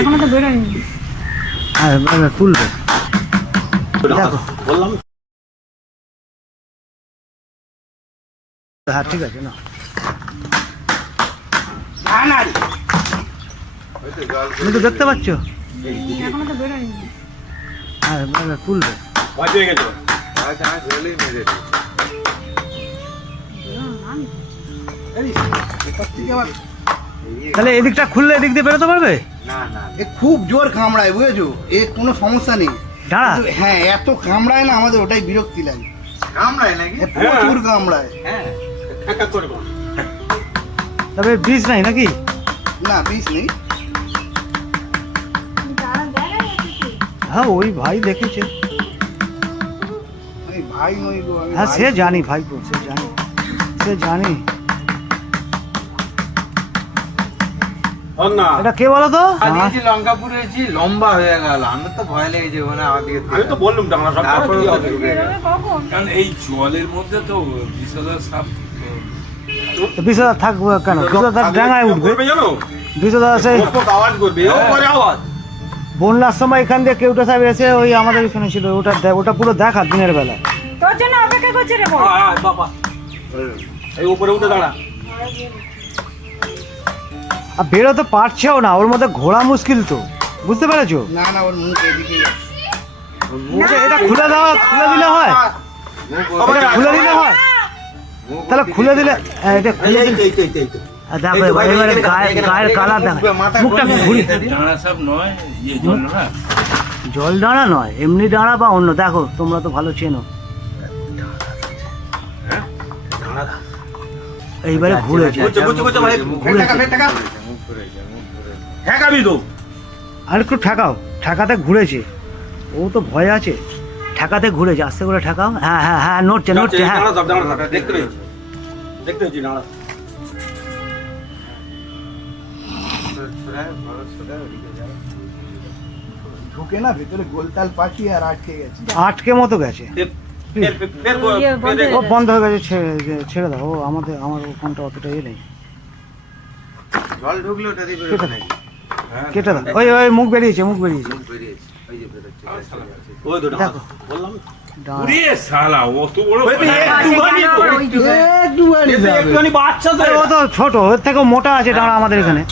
এখনো তো বেরোয়নি। হ্যাঁ তুলবে দেখো বললাম হ্যাঁ ঠিক আছে না তুমি তো দেখতে পাচ্ছ এখনো তো বেরোয়নি। হ্যাঁ তুলবে ভয় পেয়ে গেছো তাহলে এদিকটা খুললে এদিক দিয়ে বেরোতে পারবে এ খুব জোর কামড়ায় বুঝেছো, এ কোনো সমস্যা নেই। দাঁড়া কিন্তু হ্যাঁ এত কামড়ায় না, আমাদের ওটাই বিরক্তি লাগে। কামড়ায় নাকি এ প্রচুর কামড়ায়। হ্যাঁ কাকা করে বল তবে বিষ নাই নাকি না বিষ নেই। হ্যাঁ ওই ভাই দেখেছে আমি ভাই নই গো, আমি হ্যাঁ ভাই। সে জানি ভাই গো, সে জানি না এটা কে বলো তো দিয়েছি লঙ্কাপুর হয়েছি, লম্বা হয়ে গেল। আমি তো ভয় লেগেছে ওখানে আমাদেরকে। আমি তো বললাম ডাঙা সব তারপরে কি তো হবে ঢুকে গেল। কখন? কারণ এই জলের মধ্যে তো বিষধর সাপ বিষধর থাকবে কেন বিষধর ডাঙায় উঠবে করবে জানো বিষধর সেই কত আওয়াজ করবে ও করে আওয়াজ বন্যার সময় এখান দিয়ে কেউটা সাহেব এসে ওই আমাদের এখানে ছিল ওটা পুরো দেখা দিনের বেলা তোর জন্য অপেক্ষা করছে রে বল। আয় বাবা এই উপরে উঠে দাঁড়া আর বেরোতে পারছেও না, ওর মধ্যে ঘোরা মুশকিল তো, বুঝতে পেরেছো? না না, ওর মুখ এদিকেই আছে। এটা খুলে দিলে হয়, এটা খুলে দিলে হয়, তাহলে খুলে দিলে এটা খুলে দিলে দেখো এবারে গায়ের কালার দেখো, মুখটা ঘুরি ডাঁড়া সাপ নয়, ইয়ে জল না জল ডাঁড়া নয়, এমনি ডাঁড়া বা অন্য, দেখো তোমরা তো ভালো চেনো। এইবারে ঘুরেছে আর একটু ঠেকাও, ঠেকাতে ঘুরেছে, ও তো ভয় আছে, ঠেকাতে ঘুরেছে, আস্তে করে ঠেকাও। হ্যাঁ হ্যাঁ হ্যাঁ নড়ছে নড়ছে, হ্যাঁ দেখতে রয়েছে দেখতে রয়েছি দাঁড়া ঢুকে না ভেতরে গোলতাল পাখি আর আটকে গেছে। আটকে মতো গেছে, ও বন্ধ হয়ে গেছে, ছেড়ে দাও, ও আমার ওখানটা অতটা ইয়ে নেই, জল ঢুকলে ওটা দিয়ে কেটে বেরোবে। দাও কেটে দাও, ওই মুখ বেরিয়েছে বেরিয়েছে। ওই যে বেরোচ্ছে। ওই তো দেখো বললাম উড়ে শালা অত বড় একটুখানি যাবে। একটুখানি বাচ্চা তো ও তো ছোট, ওর থেকে মোটা আছে ডাঁড়া আমাদের এখানে।